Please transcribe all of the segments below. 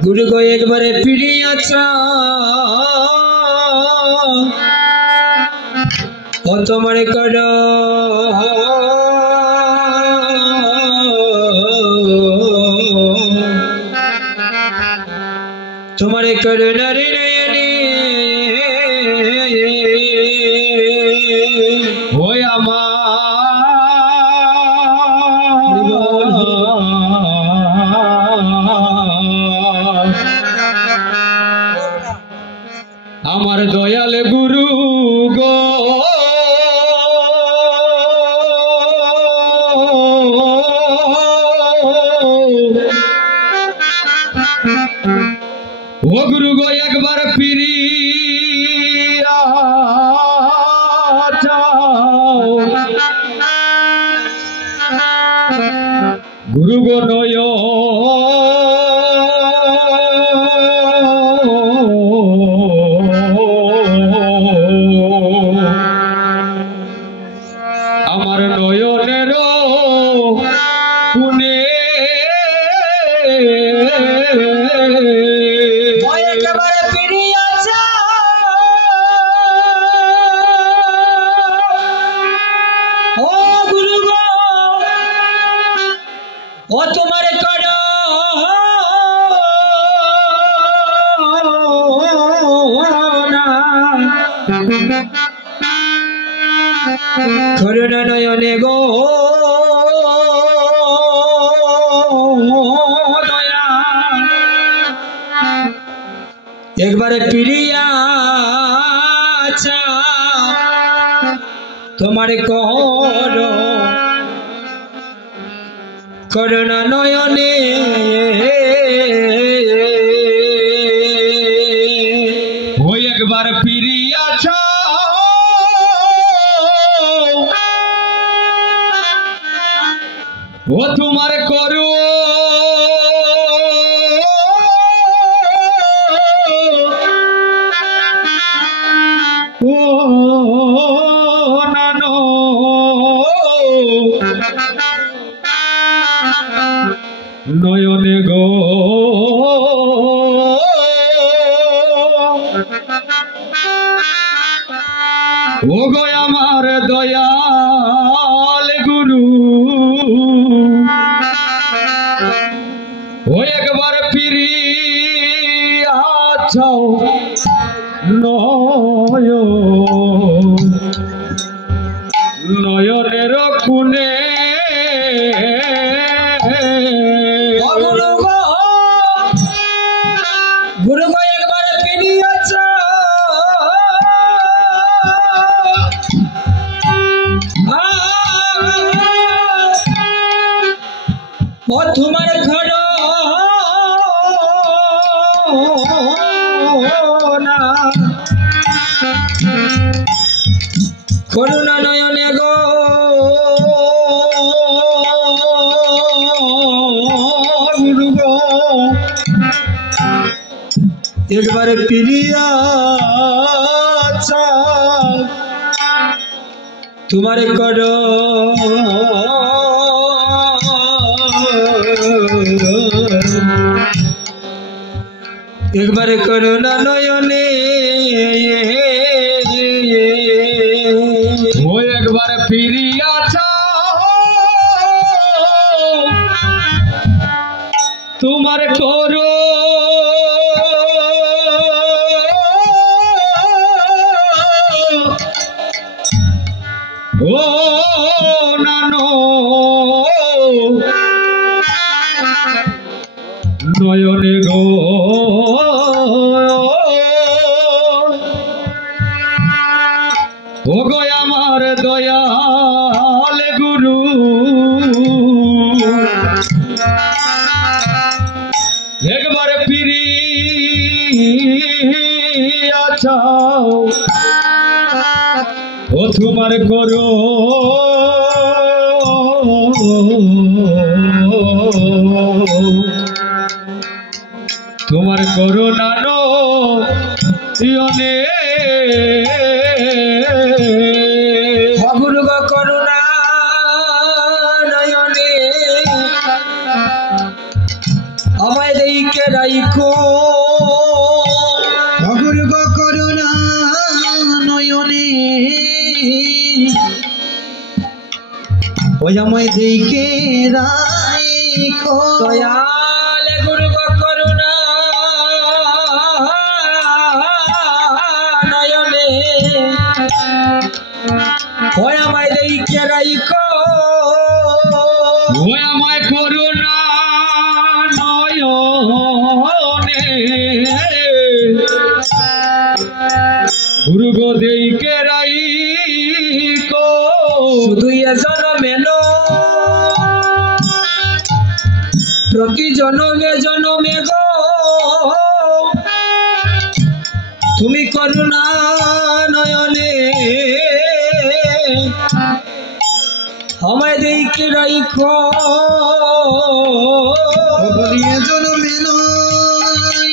गुरु को एक बारे प्रिया चा और तुम्हारे करो तुम्हारे करो नरी नयनी हो আমার দয়াল গুরু গো ও গুরু গো একবার ফিরিয়া যাও গুরু গো নয় আমার নয়নের কোণে একেবারে ফিরিয়া যাও ও গুরু গো ও তোমার করো করুণা নয়নে গো দয়া একবারে ফিরিয়া তোমার করো করুণা নয়নে ও একবার ফিরিয়া ও তোমার করো ও নানো নয়নে গো ও গো আমার দয়াল গুরু ও একবার ফিরিয়া যাও নয়নের কোণে গুরু গো একবার ফিরিয়া যাও ও তোমার ঘর করুণা নয়নে গো গুরু গো একবার ফিরিয়া যাও তোমার করো একবার করুণা নয়নে ও একবার ফিরিয়া যাও তোমার করো ও নানো নয়নে গো ও গো আমার দয়াল গুরু একবার ফিরিয়া যাও ও তোমার করো তোমার করুণা নয়নে গুরু গো করুণা নয়নে আমায় দেইকে রাইখো অগুরুগ করুণা নয়নে ওই আমায় দেখে রাইখো দয়াল গুরুগ করুণা নয়নে ওই আমায় দেখে রাইখো ওই আমায় করুণা নয়নে গুরুগ দেখে রাইখো শুধু এ জন্মে প্রতি জনমে জনমে গো তুমি করুণা নয়নে আমায় দেখে রাইখো বলিয়ে জন্মে নয়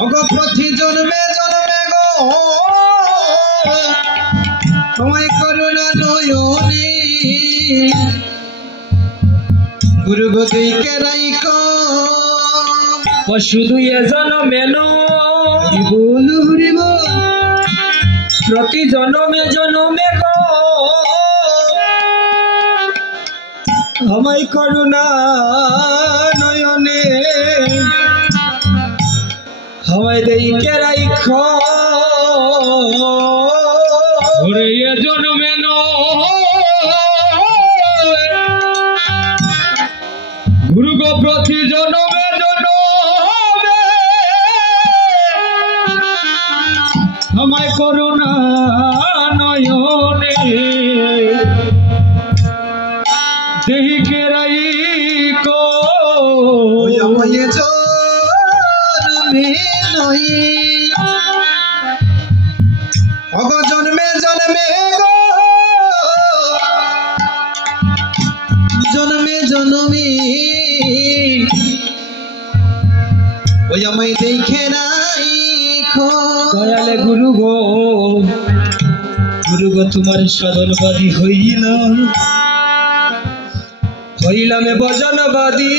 অগ প্রতি জন্মে জন্মে গো আমায় করুণা নয়নে গুরু গো দেখে রাইখো শুধু এ জনমে বলু হরিব প্রতি জনমে জনমে গো আমায় করুণা নয়নে আমায় দেখে রাইখো ওরে এ জনমে গুরু গো প্রতি জনমে জনমে আমায় করুণা নয়নে দেখে রাইখো ওই আমায় জন্মে নয় অগ জন্মে জন্মে গো জন্মে জন্মে ওই আমায় দেখে রাইখো দয়ালে গুরু গো তোমার সাধনবাদী হইলামে বচনবাদী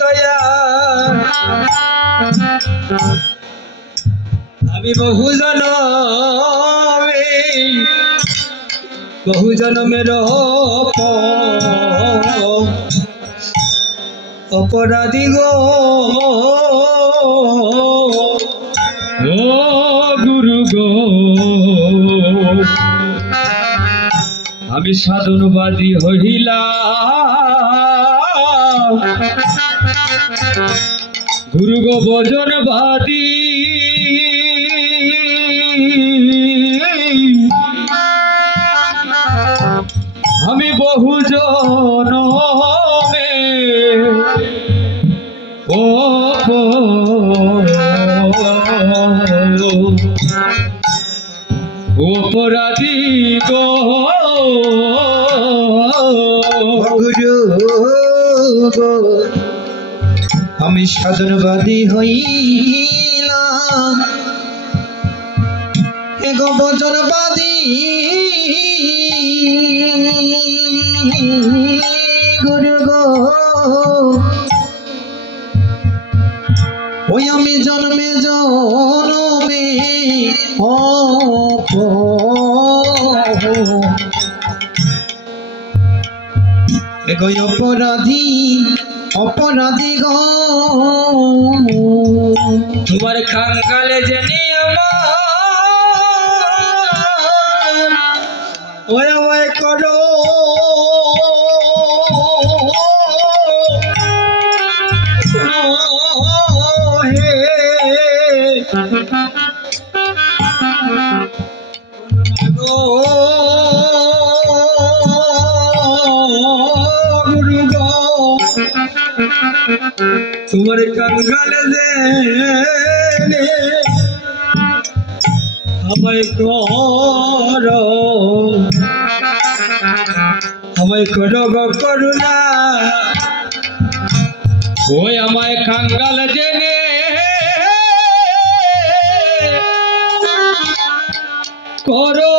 দয়া আমি বহু জনমের অপরাধী গো ও গুরু গো আমি সাধনবাদী হইলাম গুরু গো ভজনবাদী আমি বহু জনমে অপরাধী গো গুরু গো আমি সাধনবাদী হইলাম এগো বচনবাদী গুরু গো ওই আমি জন্মে জন্মে এগো অপরাধী অপরাধী গো তোমার খাঙ্গালে জেনে আমার ওই করো হে গুরু গো তোমার কাঙ্গালে জেনে আমায় করো গো করুণা ওই আমায় কাঙ্গাল জেনে করো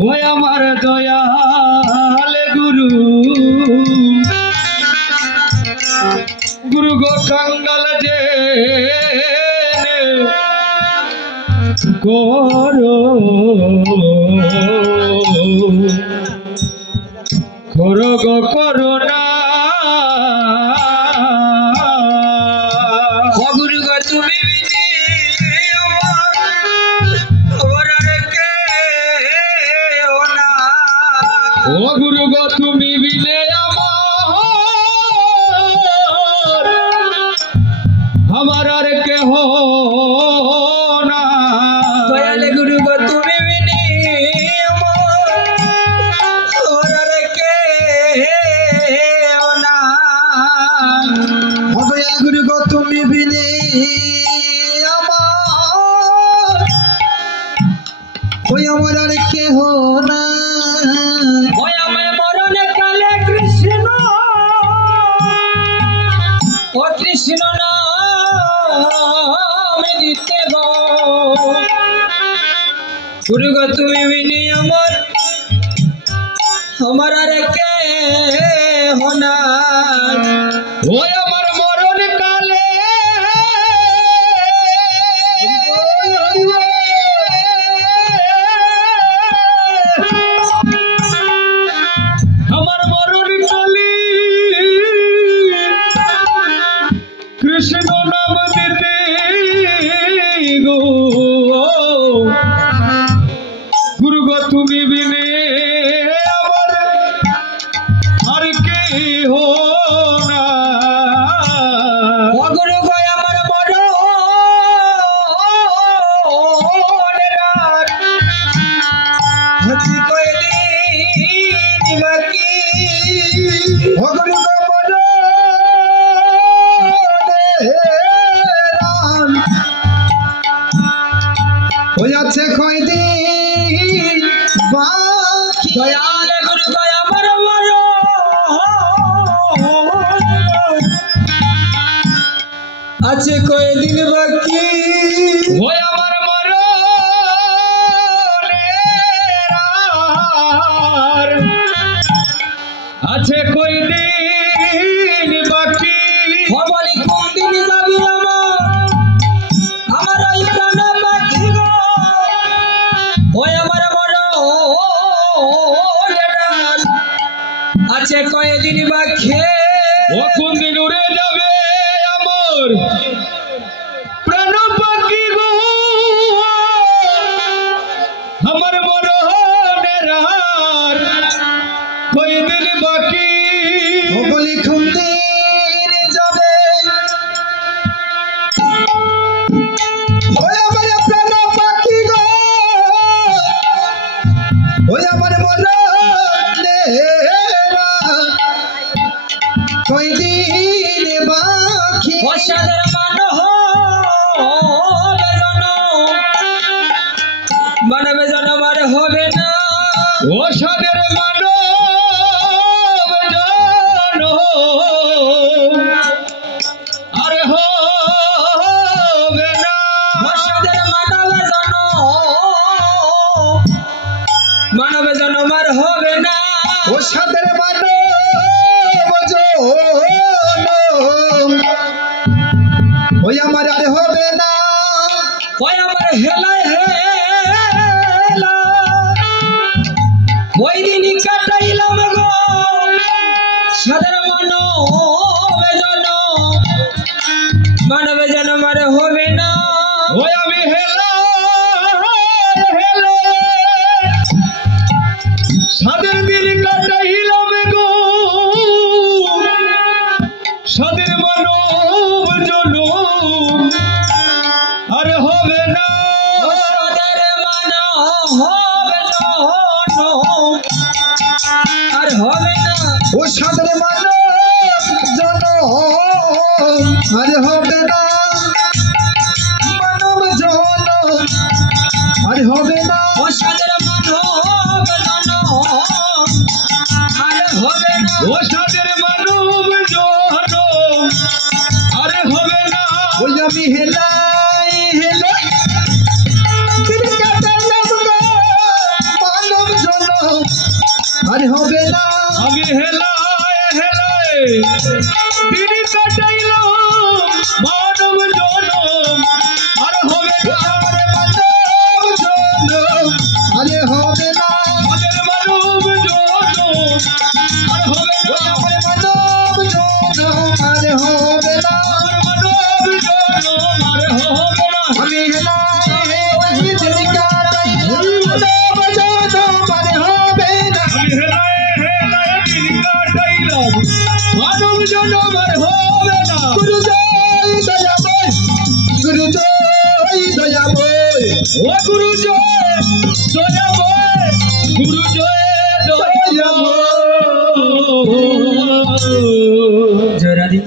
ওই আমার দয়াল গুরু গুরু গো কাঙ্গাল যে করো করো গো করোনা গুরু গো তুমি ও গুরু গো তুমি বিনে আমার আর কেহ না দয়াল গুরু গো তুমি বিনে আমার আর কেহ না দয়াল গুরু গো তুমি বিনে আমার আর কেহ না কৃষ্ণ নাম দিতে গো গুরু গো তুমি বিনি আমার আর কেহ না ওই আমার মরণ কালে আমার মরণ কালে কৃষ্ণ নাম দিতে গো গুরু গো তুমি বিনে আমার আর কেহ না গুরু গো আমার মরণ হচ্ছে কয়দিন বাকি গুরু গো আছে কয়দিন বাকি দয়াল গুরু গো আমার আছে কয়দিন বাকি ওই আমার আছে কয়দিন বাকি বলি কোন দিন যাবি আমার ওই প্রাণ বাকি গো ওই আমার আছে কয়দিন বাকি ও কোন দিন উড়ে যাবে আমার প্রাণ বাকি গো আমার মরণের কয়দিন বাকি বলি কোন দিন যাবে ওই আমার প্রাণ বাকি গো ওই আমার কয়দিন বাকি অসাদের মানবে জনমার হবে না ওষাদের মানব জন আর হবে না অসাদের মানবে জনমার হবে না ওষাদের ওই আমার আর হবে না ওই আমার হেলায় হেলা ওই দিনই কাটাইলাম গো সাদের মানবে জনমার হবে না ওই আমি হেলা সাদের দিন কাটাইলাম গো সাদের মানব জন আর হবে না সাদের হবে আর হবে না ও সাদের জন আর হবে না মানব জন আর হবে না ও সাদের আর হবে না ও সাদের মানব জন আর হবে না ওই আমি হেলাই হেলাই মানব জন ও গুরু জয় দয়াময় গুরু জয় দয়াময়। জয় রাধে।